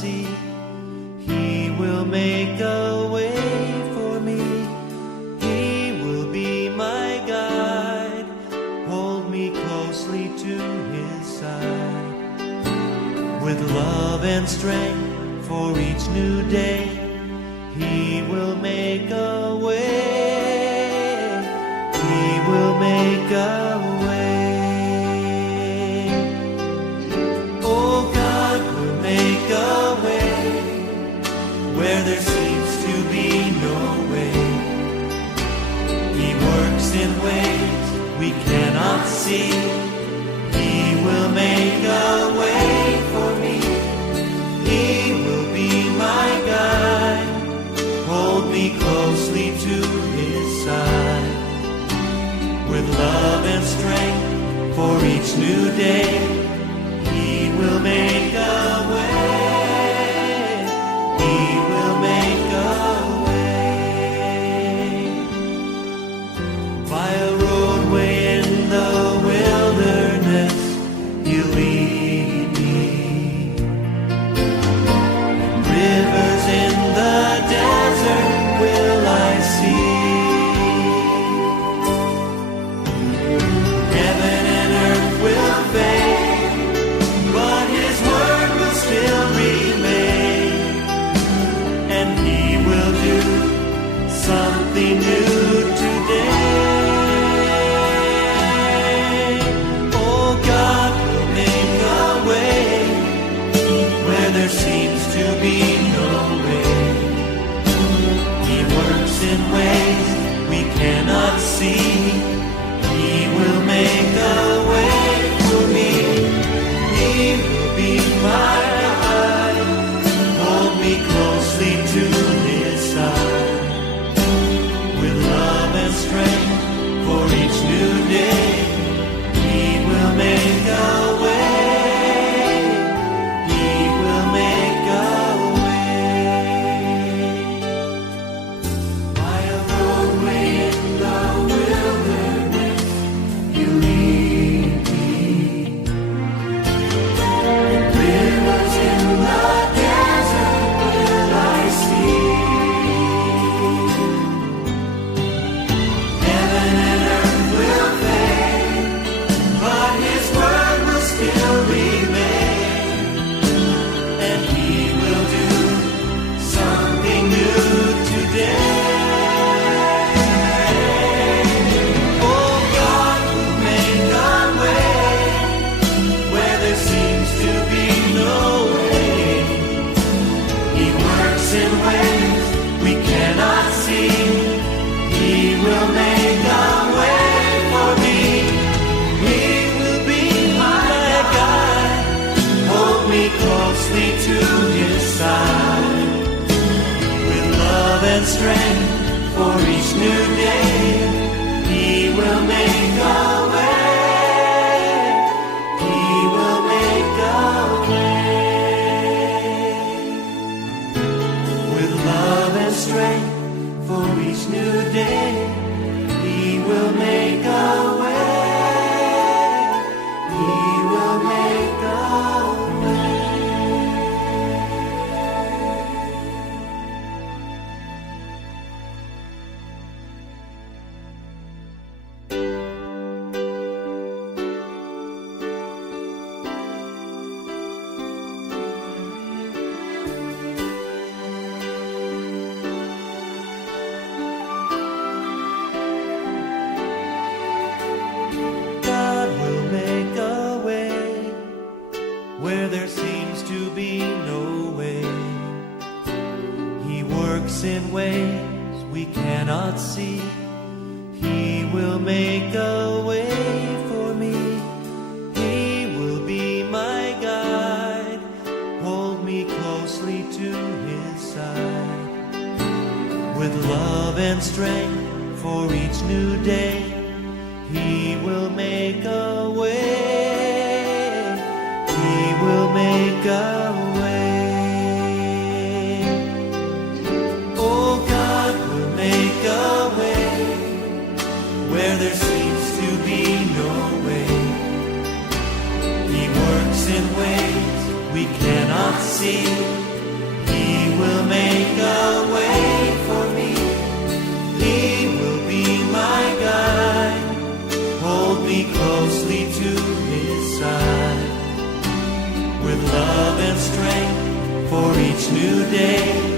see. He will make a way for me. He will be my guide. Hold me closely to his side. With love and strength for each new day, he will make a way. He will make a way. Oh, God will make a way where there seems to be no way. He works in ways we cannot see. He will make a way for me. He will be my guide. Hold me closely to his side. With love and strength for each new day, he will make a way. He will make a way. By a roadway in the wilderness, he'll lead me. Rivers in the desert will I see. Heaven and earth will fade, but his word will still remain. And he will do something new today. Oh, God will make a way where there seems to be no way. He works in ways we cannot see. He will make a way for me. He will be my guide. Hold me closely to his side. With love and strength for each new day, he will make a way. He will make a way. By a roadway in the wilderness, you lead me. Rivers in the desert will I see. Heaven and earth will fade, but his word will still remain. And he will do something new today. Oh, God will make a way where there seems to be no way. He works in ways we cannot see. He will make a way for me. He will be my guide. Hold me closely to his side. With love and strength for each new day, he will make a way. He will make a way. With love and strength for each new day, he will make a way. He will make a way. God will make a way where there seems to be no way. He works in ways we cannot see. He will make a way for me. He will be my guide. Hold me closely to his side. With love and strength for each new day, he will make a way. He will make a way. Oh, God will make a way where there seems to be no way. He works in ways we cannot see. love and strength for each new day.